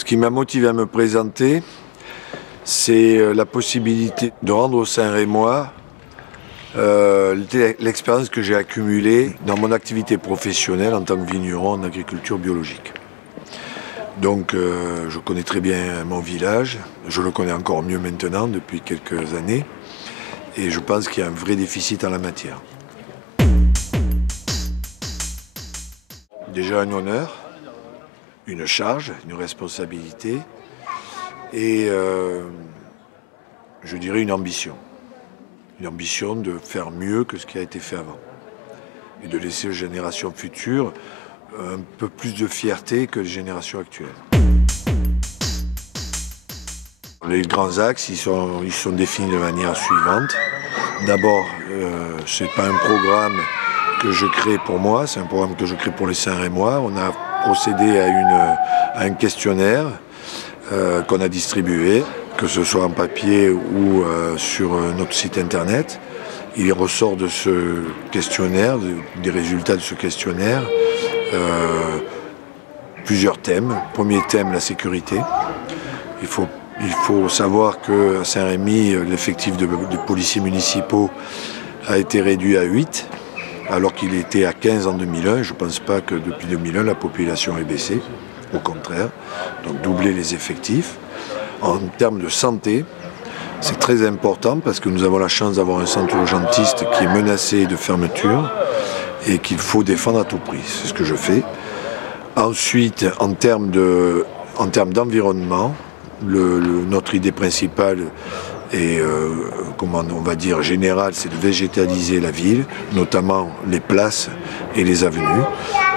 Ce qui m'a motivé à me présenter, c'est la possibilité de rendre aux Saint-Rémois l'expérience que j'ai accumulée dans mon activité professionnelle en tant que vigneron en agriculture biologique. Donc je connais très bien mon village, je le connais encore mieux maintenant depuis quelques années et je pense qu'il y a un vrai déficit en la matière. Déjà un honneur, une charge, une responsabilité et je dirais une ambition. Une ambition de faire mieux que ce qui a été fait avant et de laisser aux générations futures un peu plus de fierté que les générations actuelles. Les grands axes, ils sont définis de manière suivante. D'abord, ce n'est pas un programme que je crée pour moi, c'est un programme que je crée pour les Saint-Rémois. On a procédé à un questionnaire qu'on a distribué, que ce soit en papier ou sur notre site internet. Il ressort de ce questionnaire, des résultats de ce questionnaire, plusieurs thèmes. Premier thème, la sécurité. Il faut savoir qu'à Saint-Rémy, l'effectif de policiers municipaux a été réduit à 8, alors qu'il était à 15 en 2001. Je ne pense pas que depuis 2001, la population ait baissé. Au contraire, donc doubler les effectifs. En termes de santé, c'est très important parce que nous avons la chance d'avoir un centre urgentiste qui est menacé de fermeture et qu'il faut défendre à tout prix. C'est ce que je fais. Ensuite, en termes d'environnement, notre idée principale et comment on va dire générale, c'est de végétaliser la ville, notamment les places et les avenues.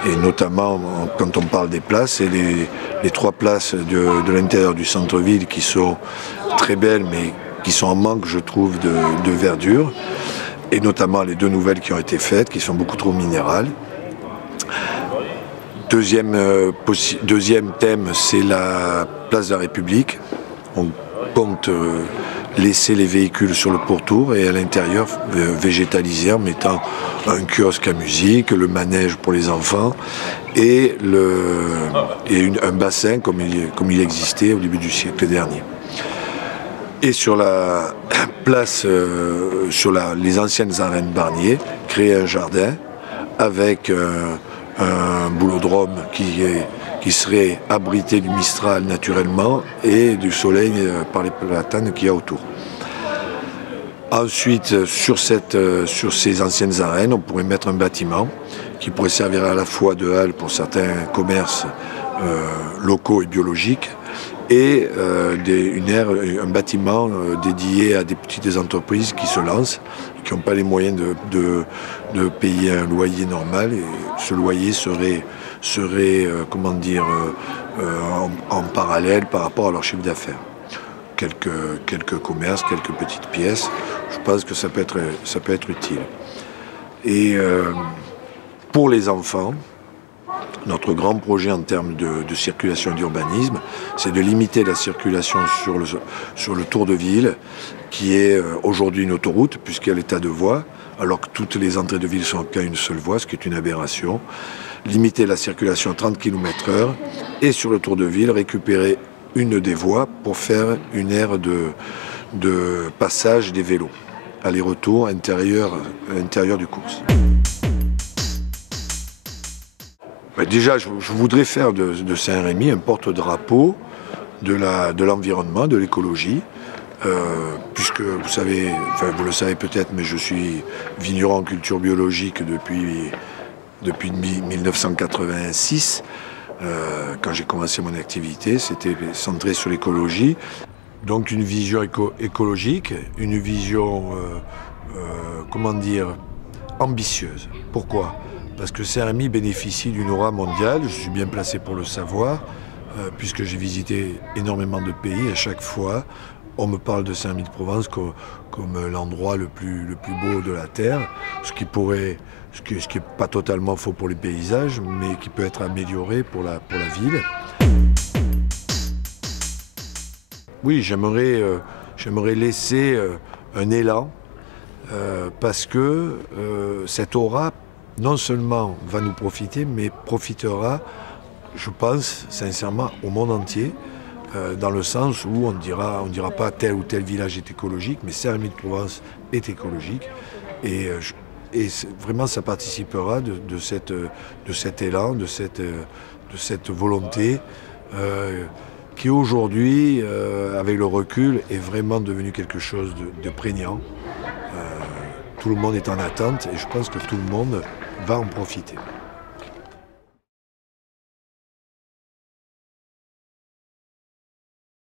Et notamment, quand on parle des places, c'est les 3 places de l'intérieur du centre-ville qui sont très belles, mais qui sont en manque, je trouve, de verdure. Et notamment les 2 nouvelles qui ont été faites, qui sont beaucoup trop minérales. Deuxième thème, c'est la place de la République. On compte laisser les véhicules sur le pourtour et à l'intérieur végétaliser en mettant un kiosque à musique, le manège pour les enfants et un bassin comme il existait au début du siècle dernier. Et sur la place, les anciennes arènes Barnier, créer un jardin avec un boulodrome qui serait abrité du Mistral naturellement et du soleil par les platanes qu'il y a autour. Ensuite, sur ces anciennes arènes, on pourrait mettre un bâtiment qui pourrait servir à la fois de halle pour certains commerces locaux et biologiques et un bâtiment dédié à des petites entreprises qui se lancent, qui n'ont pas les moyens de payer un loyer normal. Et ce loyer serait en parallèle par rapport à leur chiffre d'affaires. Quelques commerces, quelques petites pièces, je pense que ça peut être utile. Et pour les enfants, notre grand projet en termes de circulation et d'urbanisme, c'est de limiter la circulation sur le tour de ville, qui est aujourd'hui une autoroute, puisqu'il y a l'état de voie, alors que toutes les entrées de ville sont qu'à une seule voie, ce qui est une aberration. Limiter la circulation à 30 km/h et sur le tour de ville, récupérer une des voies pour faire une aire de passage des vélos, aller-retour intérieur du course. Déjà, je voudrais faire de Saint-Rémy un porte-drapeau de l'environnement, de l'écologie, puisque vous savez, enfin vous le savez peut-être, mais je suis vigneron en culture biologique depuis 1986. Quand j'ai commencé mon activité, c'était centré sur l'écologie. Donc une vision écologique, une vision, ambitieuse. Pourquoi ? Parce que Saint-Rémy bénéficie d'une aura mondiale, je suis bien placé pour le savoir, puisque j'ai visité énormément de pays. À chaque fois, on me parle de Saint-Rémy-de-Provence comme l'endroit le plus beau de la Terre, ce qui n'est pas totalement faux pour les paysages, mais qui peut être amélioré pour la ville. Oui, j'aimerais laisser un élan, parce que cette aura, non seulement va nous profiter, mais profitera je pense sincèrement au monde entier, dans le sens où on dira pas tel ou tel village est écologique, mais Saint-Rémy-de-Provence est écologique. Et vraiment, ça participera de cet élan, de cette volonté qui aujourd'hui, avec le recul, est vraiment devenu quelque chose de prégnant. Tout le monde est en attente et je pense que tout le monde va en profiter.